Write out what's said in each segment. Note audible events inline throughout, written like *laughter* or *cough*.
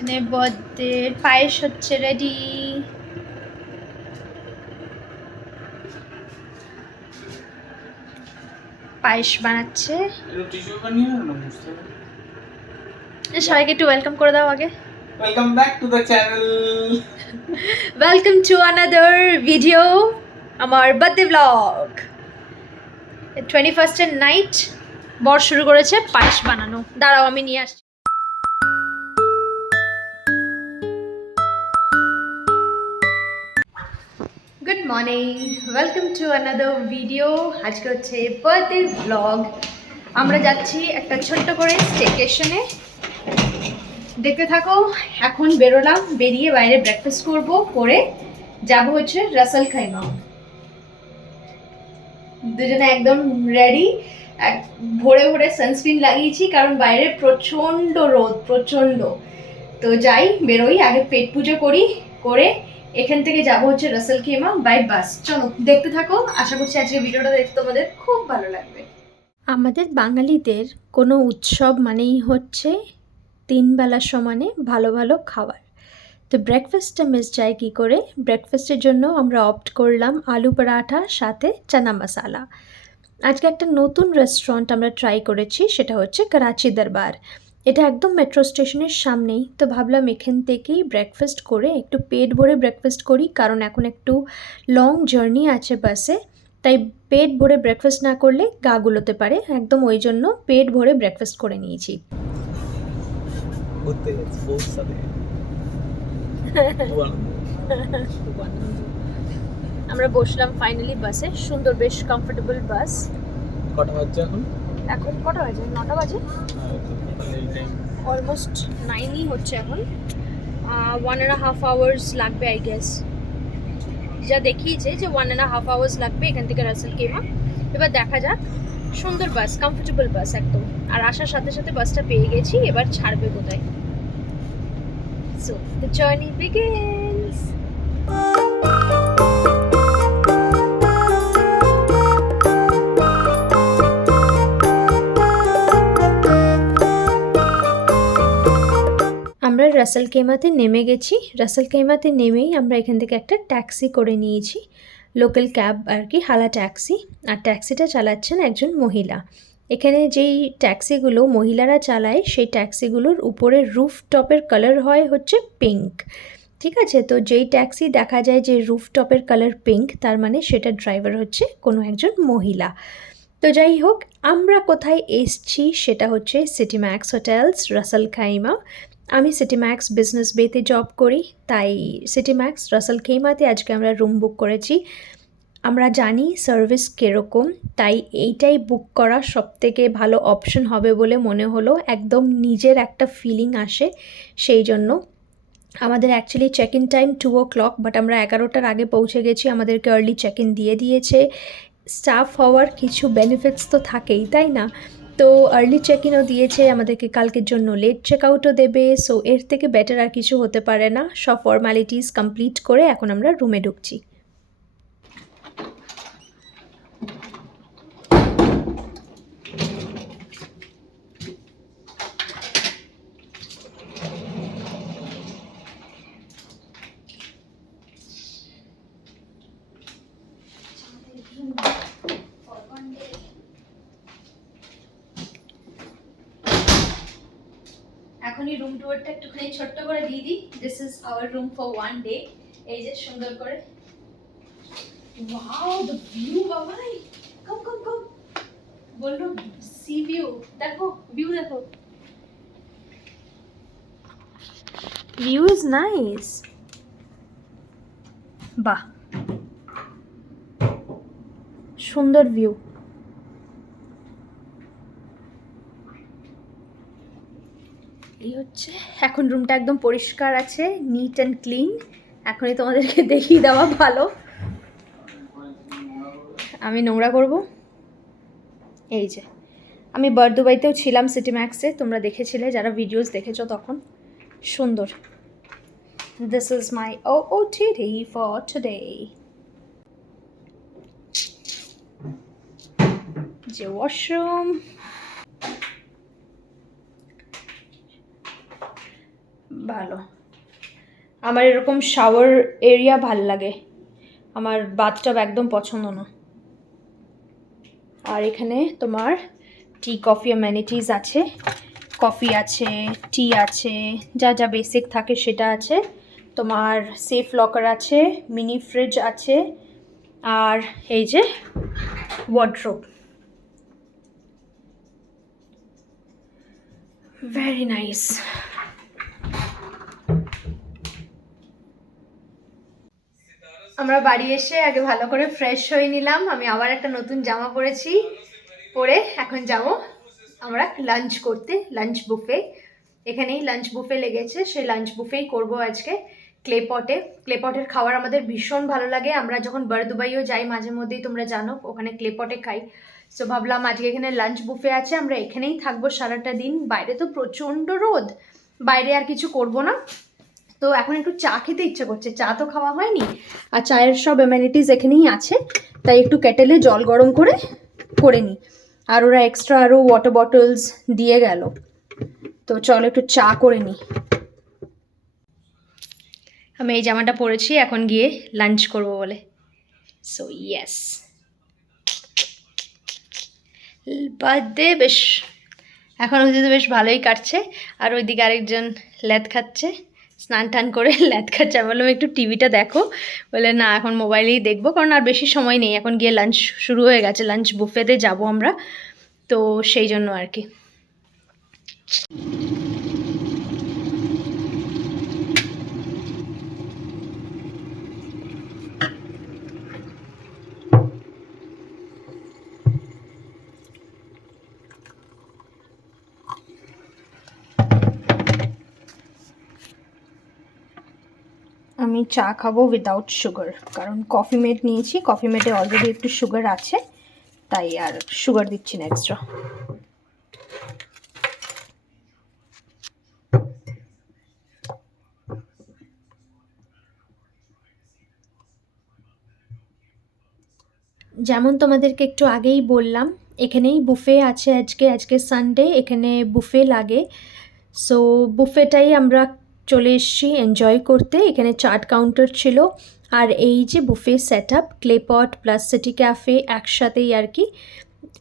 এখানে বার্থডে পায়েস হচ্ছে রেডি পায়েস বানাচ্ছে। হবে। সবাইকে একটু ওয়েলকাম করে দাও আগে। Welcome back to the channel welcome to another video আমার বার্থডে ব্লগ টোয়েন্টি ফার্স্টের নাইট বর শুরু করেছে পায়েস বানানো। দাঁড়াও আমি নিয়ে আসছি। Morning welcome to another video আজকে হচ্ছে বার্থডে ব্লগ আমরা যাচ্ছি একটা ছোট্ট করে স্টেকেশনে দেখতে থাকো, এখন বেরোলাম, বেরিয়ে বাইরে ব্রেকফাস্ট করব, করে যাব হচ্ছে রাসেল খাইমা দুজনে একদম রেডি এক, ভোরে ভোরে সানস্ক্রিন লাগিয়েছি, কারণ বাইরে প্রচণ্ড রোদ, প্রচণ্ড। তো যাই, বেরোই, আগে পেট পুজো করি, করে এখান থেকে যাব হচ্ছে রাসেল খেমা বাই বাস। চলো, দেখতে থাকো। আশা করছি আজকে ভিডিওটা দেখতে তোমাদের খুব ভালো লাগবে। আমাদের বাঙালিদের কোনো উৎসব মানেই হচ্ছে তিন বেলা সমানে ভালো ভালো খাবার। তো ব্রেকফাস্টটা মিস যায় কী করে? ব্রেকফাস্টের জন্য আমরা অপ্ট করলাম আলু পরাঠা, সাথে চানা মশালা আজকে একটা নতুন রেস্টুরেন্ট আমরা ট্রাই করেছি, সেটা হচ্ছে করাচি দরবার এটা একদম মেট্রো স্টেশনের সামনেই। তো ভাবলাম এখান থেকেই ব্রেকফাস্ট করে একটু পেট ভরে ব্রেকফাস্ট করি কারণ এখন একটু লং জার্নি আছে বাসে তাই পেট ভরে ব্রেকফাস্ট না করলে গা গুলোতে পারে। একদম ওই জন্য পেট ভরে ব্রেকফাস্ট করে নিয়েছি। *laughs* আমরা বসলাম ফাইনালি বাসে সুন্দর বেশ কমফোর্টেবল বাস কটা বাজছে এখন? এখন কটা বাজে? নটা বাজে? অলমোস্ট নাইনই হচ্ছে এখন। ওয়ান অ্যান্ড হাফ আওয়ার্স লাগবে আই গেস যা দেখিয়েছে যে ওয়ান অ্যান্ড হাফ আওয়ার্স লাগবে এখান থেকে রাসেল কেমা। এবার দেখা যাক। সুন্দর বাস কমফোর্টেবল বাস একদম। আর আসার সাথে সাথে বাসটা পেয়ে গেছি, এবার ছাড়বে কোথায়? So the journey begins Ras al কেমাতে নেমে গেছি। রাসেল কেমাতে নেমেই আমরা এখান থেকে একটা ট্যাক্সি করে নিয়েছি। লোকাল ক্যাব আর কি, হালা ট্যাক্সি। আর ট্যাক্সিটা চালাচ্ছেন একজন মহিলা। এখানে যেই ট্যাক্সিগুলো মহিলারা চালায়, সেই ট্যাক্সিগুলোর উপরে রুফ টপের কালার হয় হচ্ছে পিঙ্ক। ঠিক আছে? তো যেই ট্যাক্সি দেখা যায় যে রুফ টপের কালার পিঙ্ক, তার মানে সেটা ড্রাইভার হচ্ছে কোনো একজন মহিলা। তো যাই হোক, আমরা কোথায় এসছি সেটা হচ্ছে city max hotels, Ras al Khaimah আমি সিটি ম্যাক্স বিজনেস বেতে জব করি, তাই সিটি ম্যাক্স রাসেল খেইমাতে আজকে আমরা রুম বুক করেছি। আমরা জানি সার্ভিস কীরকম, তাই এইটাই বুক করা সবথেকে ভালো অপশন হবে বলে মনে হলো। একদম নিজের একটা ফিলিং আসে সেই জন্য। আমাদের actually check in time two o'clock but আমরা এগারোটার আগে পৌঁছে গেছি, আমাদেরকে আর্লি চেক ইন দিয়ে দিয়েছে। স্টাফ হওয়ার কিছু বেনিফিটস তো থাকেই, তাই না? তো আর্লি চেক ইনও দিয়েছে, আমাদেরকে কালকের জন্য লেট চেক আউটও দেবে সো এর থেকে বেটার আর কিছু হতে পারে না। সব ফর্মালিটিস কমপ্লিট করে এখন আমরা রুমে ঢুকছি। এখনই রুম টুয়ারটা একটুখানি ছোট্ট করে দিয়ে দিই। This is our room for one day এই যে সুন্দর করে। ওয়াও দ্য ভিউ বাবাই! কম কম কম বলল সি ভিউ দেখো ভিউ দেখো। ভিউ ইজ নাইস বাহ। সুন্দর ভিউ হচ্ছে। এখন রুমটা একদম পরিষ্কার আছে নিট অ্যান্ড ক্লিন এখনই তোমাদেরকে *laughs* দেখিয়ে দেওয়া ভালো। আমি নোংরা করব। এই যে, আমি বারদুবাইতেও ছিলাম সিটি ম্যাক্সে তোমরা দেখেছিলে, যারা ভিডিওস দেখেছ তখন। সুন্দর। This is my O O T for today যে ওয়াশরুম ভালো। আমার এরকম শাওয়ার এরিয়া ভালো লাগে। আমার বাথটাব একদম পছন্দ না। আর এখানে তোমার টি কফি অ্যামেনিটিস আছে। কফি আছে টি আছে, যা যা বেসিক থাকে সেটা আছে। তোমার সেফ লকার আছে মিনি ফ্রিজ আছে। আর এই যে ওয়ার্ড্রোব ভেরি নাইস আমরা বাড়ি এসে আগে ভালো করে ফ্রেশ হয়ে নিলাম। আমি আবার একটা নতুন জামা পরেছি। পরে এখন যাব আমরা লাঞ্চ করতে লাঞ্চ বুফে এখানেই লাঞ্চ বুফে লেগেছে। সেই লাঞ্চ বুফেই করব আজকে ক্লে পটে ক্লে পটের খাবার আমাদের ভীষণ ভালো লাগে। আমরা যখন বার দুবাইও যাই মাঝে মধ্যেই তোমরা জানো, ওখানে ক্লে পটে খাই। সো ভাবলাম আজকে এখানে লাঞ্চ বুফে আছে। আমরা এখানেই থাকব সারাটা দিন। বাইরে তো প্রচণ্ড রোদ। বাইরে আর কিছু করব না। তো এখন একটু চা খেতে ইচ্ছে করছে। চা তো খাওয়া হয়নি আর চায়ের সব অ্যামেনিটিস এখানেই আছে। তাই একটু কেটেলে জল গরম করে করে নিই আর ওরা এক্সট্রা আরও ওয়াটার বটলস দিয়ে গেল। তো চলো একটু চা করে নিই আমি এই জামাটা পরেছি, এখন গিয়ে লাঞ্চ করব বলে। সো ইয়েস বার্থডে বেশ, এখন তো বেশ ভালোই কাটছে। আর ওইদিকে আরেকজন ল্যাদ খাচ্ছে। স্নান টান করে *laughs* ল্যাদ খাচ্ছে। আমি বললাম, একটু টিভিটা দেখো। বলে, না, এখন মোবাইলেই দেখব। কারণ আর বেশি সময় নেই। এখন গিয়ে লাঞ্চ শুরু হয়ে গেছে। লাঞ্চ বুফেতে যাব আমরা। তো সেই জন্য আর কি। আমি চা খাব উইদাউট সুগার কারণ কফি মেড নিয়েছি কফি মেডে অলরেডি একটু সুগার আছে, তাই আর সুগার দিচ্ছি না এক্সট্রা যেমন তোমাদেরকে একটু আগেই বললাম, এখানেই বুফে আছে আজকে আজকে সানডে এখানে বুফে লাগে। সো বুফেটাই আমরা চলে এসেছি এনজয় করতে। এখানে চার্ট কাউন্টার ছিল। আর এই যে বুফে সেট আপ ক্লেপট প্লাস সিটি ক্যাফে একসাথেই আর কি।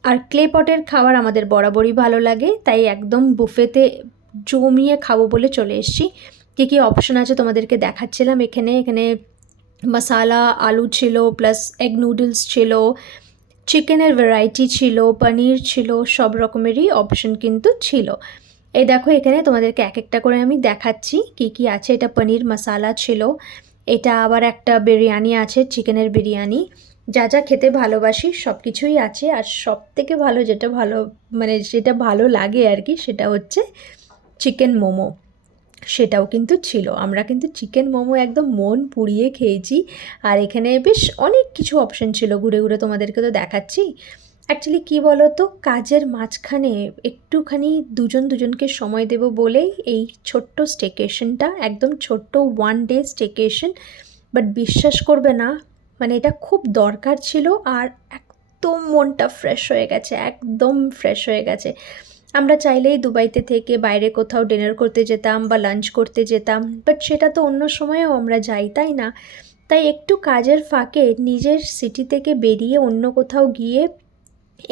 আর ক্লেপটের খাবার আমাদের বরাবরই ভালো লাগে, তাই একদম বুফেতে জমিয়ে খাব বলে চলে এসেছি। কী কী অপশন আছে তোমাদেরকে দেখাচ্ছিলাম এখানে। এখানে মশালা আলু ছিল প্লাস এগ নুডলস ছিল চিকেনের ভ্যারাইটি ছিল পনির ছিল, সব রকমেরই অপশন কিন্তু ছিল। এই দেখো, এখানে তোমাদেরকে এক একটা করে আমি দেখাচ্ছি কি কি আছে। এটা পনির মশালা ছিল, এটা আবার একটা বিরিয়ানি আছে, চিকেনের বিরিয়ানি। যা যা খেতে ভালোবাসি সব কিছুই আছে, আর সব থেকে ভালো যেটা ভালো মানে যেটা ভালো লাগে আর কি, সেটা হচ্ছে চিকেন মোমো। সেটাও কিন্তু ছিল। আমরা কিন্তু চিকেন মোমো একদম মন পুড়িয়ে খেয়েছি। আর এখানে বেশ অনেক কিছু অপশন ছিল। ঘুরে ঘুরে তোমাদেরকে তো দেখাচ্ছি। অ্যাকচুয়ালি কী বলো তো কাজের মাঝখানে একটুখানি দুজন দুজনকে সময় দেব বলেই এই ছোট্ট স্টেকেশনটা একদম ছোট্ট ওয়ান ডে স্টেকেশন বাট বিশ্বাস করবে না মানে এটা খুব দরকার ছিল আর একদম মনটা ফ্রেশ হয়ে গেছে, একদম ফ্রেশ হয়ে গেছে। আমরা চাইলেই দুবাইতে থেকে বাইরে কোথাও ডিনার করতে যেতাম বা লাঞ্চ করতে যেতাম বাট সেটা তো অন্য সময়েও আমরা যাই, তাই না? তাই একটু কাজের ফাঁকে নিজের সিটি থেকে বেরিয়ে অন্য কোথাও গিয়ে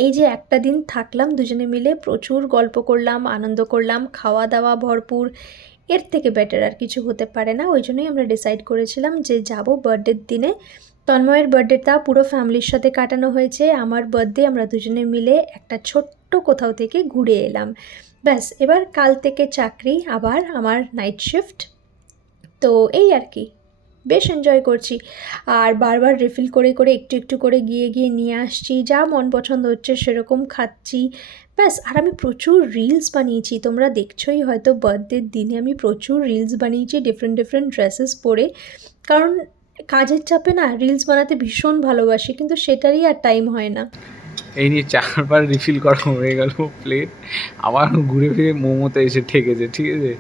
এই যে একটা দিন থাকলাম, দুজনে মিলে প্রচুর গল্প করলাম, আনন্দ করলাম খাওয়া দাওয়া ভরপুর। এর থেকে বেটার আর কিছু হতে পারে না। ওই জন্যই আমরা ডিসাইড করেছিলাম যে যাব বার্থডের দিনে। তন্ময়ের বার্থডেটা পুরো ফ্যামিলির সাথে কাটানো হয়েছে। আমার বার্থডে আমরা দুজনে মিলে একটা ছোট্ট কোথাও থেকে ঘুরে এলাম। ব্যাস, এবার কাল থেকে চাকরি, আবার আমার নাইট শিফট তো এই আর কি। বেশ এনজয় করছি। আর বারবার রিফিল করে করে, একটু একটু করে গিয়ে গিয়ে নিয়ে আসছি। যা মন পছন্দ হচ্ছে সেরকম খাচ্ছি। ব্যাস, আর আমি প্রচুর রিলস বানিয়েছি। তোমরা দেখছোই হয়তো বার্থডের দিনে আমি প্রচুর রিলস বানিয়েছি ডিফারেন্ট ডিফারেন্ট ড্রেসেস পরে। কারণ কাজের চাপে না রিলস বানাতে ভীষণ ভালোবাসি, কিন্তু সেটারই আর টাইম হয় না। এই নিয়ে চারবার রিফিল করা হয়ে গেল প্লেট আবার ঘুরে ফিরে মোমোতে এসে ঠেকেছে, ঠিক আছে?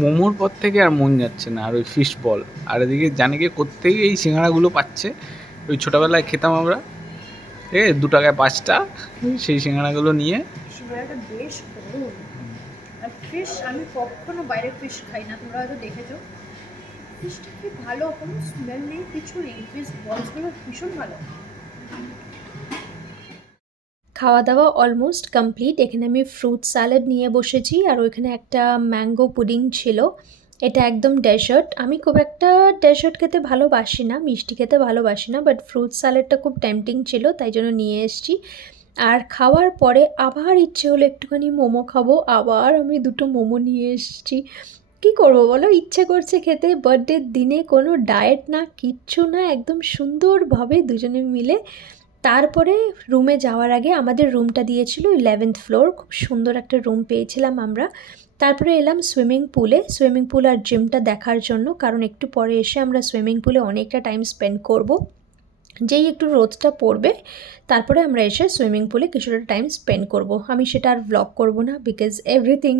মোমোর পর থেকে আর মন যাচ্ছে না, আর ওই ফিশ বল আর এদিকে জানে গিয়ে করতেই এই সিঙ্গাড়াগুলো পাচ্ছে। ওই ছোটোবেলায় খেতাম আমরা, ঠিক আছে? দু টাকায় পাঁচটা, সেই সিঙ্গাড়াগুলো নিয়ে। ফিশ আমি কখনো বাইরে ফিশ খাই না, তোমরা হয়তো দেখেছ। ফিশটা কি ভালো? কোনো স্মেল নেই, কিছু নেই। ফিশ বলসগুলো ভীষণ ভালো। খাওয়া দাওয়া অলমোস্ট কমপ্লিট এখানে আমি ফ্রুট স্যালাড নিয়ে বসেছি আর ওইখানে একটা ম্যাঙ্গো পুডিং ছিল। এটা একদম ডেজার্ট আমি খুব একটা ডেজার্ট খেতে ভালোবাসি না, মিষ্টি খেতে ভালোবাসি না বাট ফ্রুট স্যালাডটা খুব টেম্পটিং ছিল, তাই জন্য নিয়ে এসেছি। আর খাওয়ার পরে আবার ইচ্ছে হলো একটুখানি মোমো খাব, আবার আমি দুটো মোমো নিয়ে এসেছি। কী করব বলো? ইচ্ছে করছে খেতে বার্থডের দিনে কোনো ডায়েট না, কিচ্ছু না, একদম সুন্দরভাবে দুজনে মিলে তারপরে রুমে যাওয়ার আগে আমাদের রুমটা দিয়েছিল ইলেভেন্থ ফ্লোর খুব সুন্দর একটা রুম পেয়েছিলাম আমরা। তারপরে এলাম সুইমিং পুলে সুইমিং পুল আর জিমটা দেখার জন্য, কারণ একটু পরে এসে আমরা সুইমিং পুলে অনেকটা টাইম স্পেন্ড করব। যেই একটু রোদটা পড়বে, তারপরে আমরা এসে সুইমিং পুলে কিছুটা টাইম স্পেন্ড করব। আমি সেটা আর ভ্লগ করব না because everything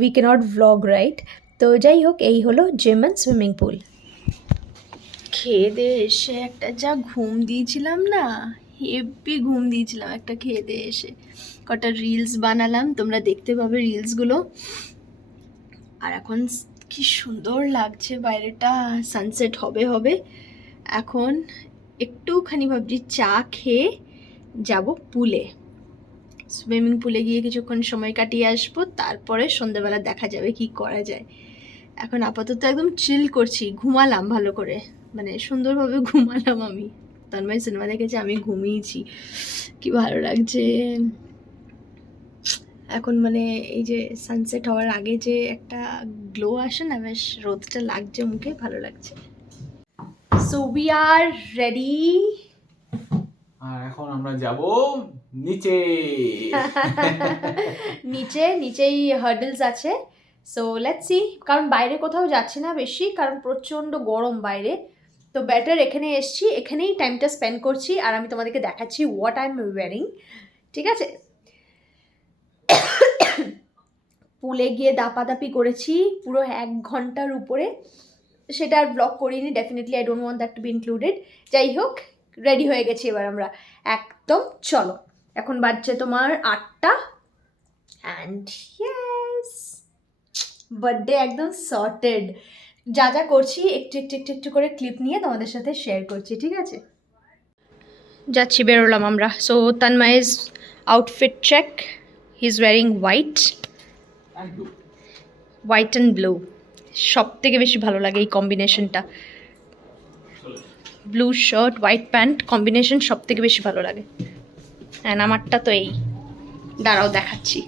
we can't vlog right তো যাই হোক, এই হলো জিম অ্যান্ড সুইমিং পুল খেয়ে এসে একটা যা ঘুম দিয়েছিলাম না হেভি ঘুম দিয়েছিলাম একটা খেয়ে এসে। কটা রিলস বানালাম, তোমরা দেখতে পাবে রিলসগুলো আর এখন কি সুন্দর লাগছে, বাইরেটা সানসেট হবে হবে। এখন একটুখানি ভাবছি চা খেয়ে যাব পুলে। সুইমিং পুলে গিয়ে কিছুক্ষণ সময় কাটিয়ে আসব, তারপরে সন্ধ্যেবেলা দেখা যাবে কি করা যায়। এখন আপাতত একদম চিল করছি, ঘুমালাম ভালো করে। মানে সুন্দরভাবে *laughs* ঘুমালাম আমি। তন্ময় সিনেমা দেখেছি আমি ঘুমিয়েছি। কি ভালো লাগছে। এখন মানে এই যে সানসেট হওয়ার আগে যে একটা গ্লো আসে না বেশ রোদটা লাগছে মুখে ভালো লাগছে। সো উই আর রেডি আর এখন আমরা যাব নিচে। *laughs* নিচে নিচেই হার্ডেলস আছে। সো লেটস সি কারণ বাইরে কোথাও যাচ্ছি না বেশি কারণ প্রচণ্ড গরম বাইরে। তো ব্যাটার এখানে এসছি, এখানেই টাইমটা স্পেন্ড করছি আর আমি তোমাদেরকে দেখাচ্ছি হোয়াট আই এম ওয়ারিং ঠিক আছে? পুলে গিয়ে দাপাদাপি করেছি, পুরো এক ঘণ্টার উপরে। সেটা আর ব্লগ করিনি definitely I don't want that to be included যাই হোক রেডি হয়ে গেছি এবার আমরা। একদম, চলো। এখন বাজছে তোমার আটটা। অ্যান্ড ইয়েস বার্থডে একদম সর্টেড যা যা করছি একটু একটু একটু একটু করে ক্লিপ নিয়ে তোমাদের সাথে শেয়ার করছি ঠিক আছে? যাচ্ছি বেরোলাম আমরা। So তানমাইজ outfit check he is wearing white white and blue সব থেকে বেশি ভালো লাগে এই কম্বিনেশনটা blue shirt white pant combination সব থেকে বেশি ভালো লাগে। অ্যান্ড আমারটা তো এই। দাঁড়াও দেখাচ্ছি।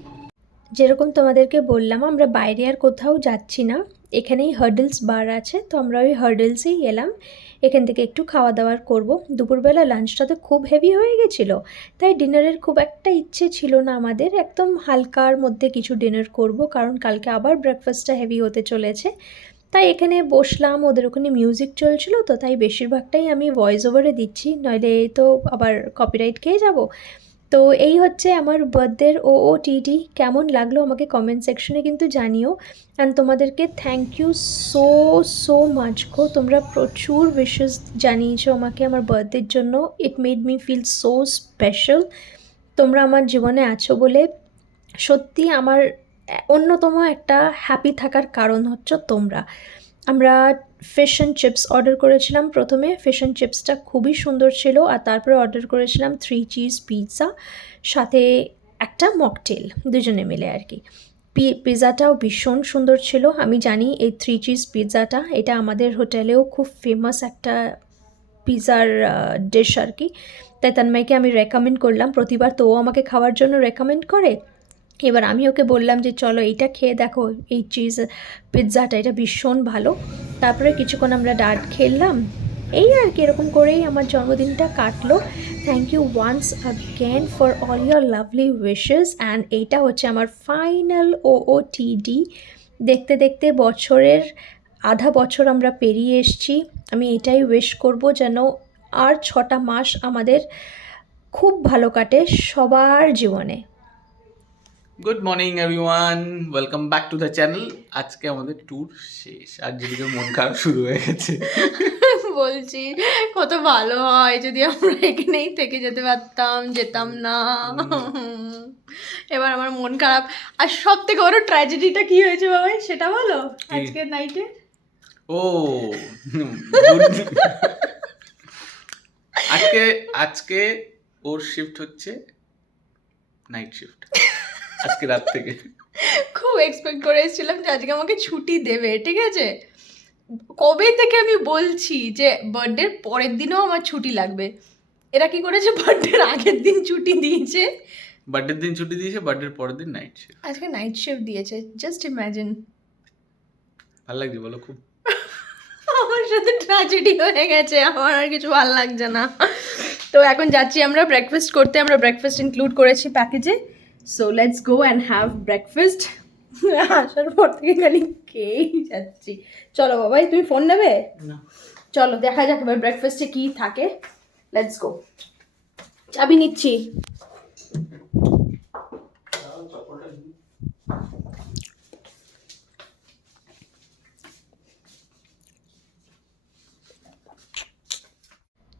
যেরকম তোমাদেরকে বললাম আমরা বাইরে আর কোথাও যাচ্ছি না। এখানেই হার্ডেলস বার আছে, তো আমরা ওই হার্ডেলসেই এলাম। এখান থেকে একটু খাওয়া দাওয়ার করব। দুপুরবেলা লাঞ্চটা তো খুব হেভি হয়ে গেছিল, তাই ডিনারের খুব একটা ইচ্ছে ছিল না আমাদের। একদম হালকার মধ্যে কিছু ডিনার করব, কারণ কালকে আবার ব্রেকফাস্টটা হেভি হতে চলেছে। তাই এখানে বসলাম, ওদের ওখানে মিউজিক চলছিল, তো তাই বেশিরভাগটাই আমি ভয়েস ওভারে দিচ্ছি। নইলে তো আবার কপিরাইট খেয়ে যাব। তো এই হচ্ছে আমার বার্থডের ও ও টিটি কেমন লাগল আমাকে কমেন্ট সেকশনে কিন্তু জানিও। অ্যান্ড তোমাদেরকে thank you so so much গো। তোমরা প্রচুর উইশেস জানিয়েছো আমাকে আমার বার্থডের জন্য। It made me feel so special তোমরা আমার জীবনে আছো বলে সত্যি আমার অন্যতম একটা হ্যাপি থাকার কারণ হচ্ছে তোমরা। আমরা ফিশ অ্যান্ড চিপস অর্ডার করেছিলাম প্রথমে। ফিশ অ্যান্ড চিপসটা খুবই সুন্দর ছিল আর তারপরে অর্ডার করেছিলাম থ্রি চিজ পিৎজা সাথে একটা মকটেল দুজনে মিলে আর কি। পিৎজাটাও ভীষণ সুন্দর ছিল। আমি জানি এই থ্রি চিজ পিৎজাটা এটা আমাদের হোটেলেও খুব ফেমাস একটা পিৎজার ডিশ আর কি। তাই তন্ময়কে আমি রেকমেন্ড করলাম। প্রতিবার তো আমাকে খাওয়ার জন্য রেকমেন্ড করে। এবার আমি ওকে বললাম যে, চলো এইটা খেয়ে দেখো, এই চিজ পিৎজাটা এটা ভীষণ ভালো। তারপরে কিছুক্ষণ আমরা ডাট খেললাম। এই আর কি, এরকম করেই আমার জন্মদিনটা কাটলো। Thank you once again for all your lovely wishes and এইটা হচ্ছে আমার ফাইনাল ও ও টিডি দেখতে দেখতে বছরের আধা বছর আমরা পেরিয়ে এসছি। আমি এটাই উইশ করব যেন আর ছটা মাস আমাদের খুব ভালো কাটে সবার জীবনে। Good morning everyone welcome back to the channel আজকে আমাদের ট্যুর শেষ। আর যেদিকে মন খারাপ শুরু হয়ে গেছে। বলছি কত ভালো হয় যদি আমরা এখানেই থেকে যেতে পারতাম যেতাম না। এবার আমার মন খারাপ। আর সব থেকে বড় ট্র্যাজেডিটা কি হয়েছে বাবাই সেটা বলো? কি? আজকের নাইটে ও আজকে আজকে ওর শিফট হচ্ছে নাইট শিফট আজকে রাত থেকে। খুব এক্সপেক্ট করে এসেছিলাম যে আজকে আমাকে ছুটি দেবে ঠিক আছে? কবে থেকে আমি বলছি যে বার্থডের পরের দিনও আমার ছুটি লাগবে? এরা কি করেছে? বার্থডের আগের দিন ছুটি দিয়েছে। বার্থডের দিন ছুটি দিয়েছে বার্থডের পরের দিন নাইট শিফট আজকে নাইট শিফট দিয়েছে জাস্ট ইমাজিন ভালো লাগছে বলো খুব। আমার সাথে ট্র্যাজেডি হয়ে গেছে আমার আর কিছু ভালো লাগছে না। তো এখন যাচ্ছি আমরা ব্রেকফাস্ট করতে আমরা ব্রেকফাস্ট ইনক্লুড করেছি প্যাকেজে so let's go and have breakfast আসার পর থেকে খালি খেয়েই যাচ্ছি। চলো বাবাই তুমি ফোন নেবে? চলো দেখা যাক এবার ব্রেকফাস্টে কি থাকে। লেটস গো চাবি নিচ্ছি।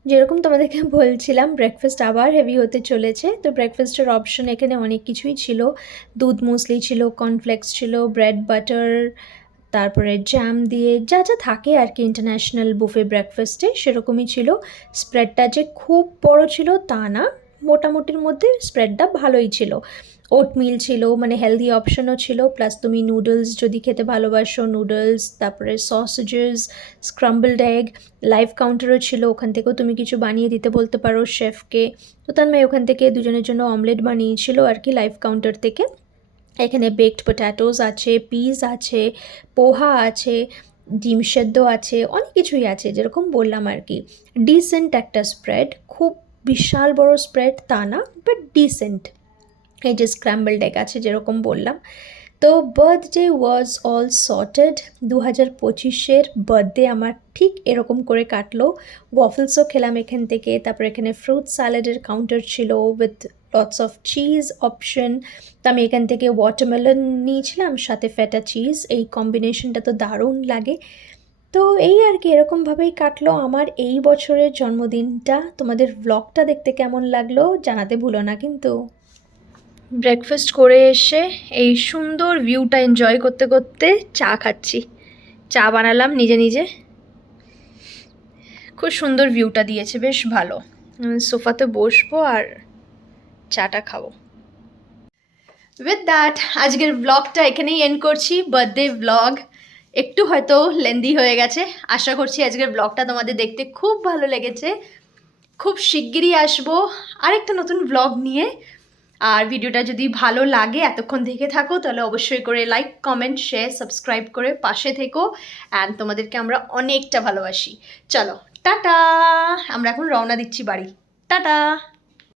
যেরকম তোমাদেরকে *laughs* বলছিলাম ব্রেকফাস্ট আবার হেভি হতে চলেছে। তো ব্রেকফাস্টের অপশন এখানে অনেক কিছুই ছিল। দুধ মুসলি ছিল কর্নফ্লেক্স ছিল ব্রেড বাটার তারপরে জ্যাম দিয়ে যা যা থাকে আর কি ইন্টারন্যাশনাল বুফে ব্রেকফাস্টে সেরকমই ছিল। স্প্রেডটা যে খুব বড় ছিল তা না। মোটামুটির মধ্যে স্প্রেডটা ভালোই ছিল। ওটমিল ছিল মানে হেলদি অপশনও ছিল প্লাস তুমি নুডলস যদি খেতে ভালোবাসো নুডলস তারপরে সসেজেস স্ক্রাম্বলড এগ লাইভ কাউন্টারও ছিল, ওখান থেকেও তুমি কিছু বানিয়ে দিতে বলতে পারো শেফকে তো তার মেয়ে ওখান থেকে দুজনের জন্য অমলেট বানিয়েছিল আর কি লাইভ কাউন্টার থেকে। এখানে বেকড পট্যাটোস আছে পিস আছে, পোহা আছে, ডিম সেদ্ধ আছে, অনেক কিছুই আছে, যেরকম বললাম আর কি। ডিসেন্ট একটা স্প্রেড খুব বিশাল বড় স্প্রেড তা না বাট ডিসেন্ট এই যে স্ক্র্যাম্বলড ডেক আছে যেরকম বললাম। তো বার্থডে ওয়াজ অল সর্টেড দু হাজার পঁচিশের বার্থডে আমার ঠিক এরকম করে কাটলো। ওয়াফলসও খেলাম এখান থেকে। তারপর এখানে ফ্রুট স্যালাডের কাউন্টার ছিল with lots of cheese option তো আমি এখান থেকে ওয়াটারমেলন নিয়েছিলাম, সাথে ফ্যাটা চিজ এই কম্বিনেশনটা তো দারুণ লাগে। তো এই আর কি এরকমভাবেই কাটলো আমার এই বছরের জন্মদিনটা। তোমাদের ব্লগটা দেখতে কেমন লাগল জানাতে ভুলো না কিন্তু। ব্রেকফাস্ট করে এসে এই সুন্দর ভিউটা এনজয় করতে করতে চা খাচ্ছি। চা বানালাম নিজে নিজে। খুব সুন্দর ভিউটা দিয়েছে, বেশ ভালো। সোফাতে বসবো আর চাটা খাব। উইথ দ্যাট আজকের ব্লগটা এখানেই এন্ড করছি। বার্থডে ব্লগ একটু হয়তো লেন্দি হয়ে গেছে। আশা করছি আজকের ব্লগটা তোমাদের দেখতে খুব ভালো লেগেছে। খুব শিগগিরই আসব। আরেকটা নতুন ব্লগ নিয়ে আর ভিডিওটা যদি ভালো লাগে এতক্ষণ দেখে থাকো, তাহলে অবশ্যই করে লাইক কমেন্ট শেয়ার সাবস্ক্রাইব করে পাশে থেকো অ্যান্ড তোমাদেরকে আমরা অনেকটা ভালোবাসি। চলো, টাটা! আমরা এখন রওনা দিচ্ছি বাড়ি। টাটা!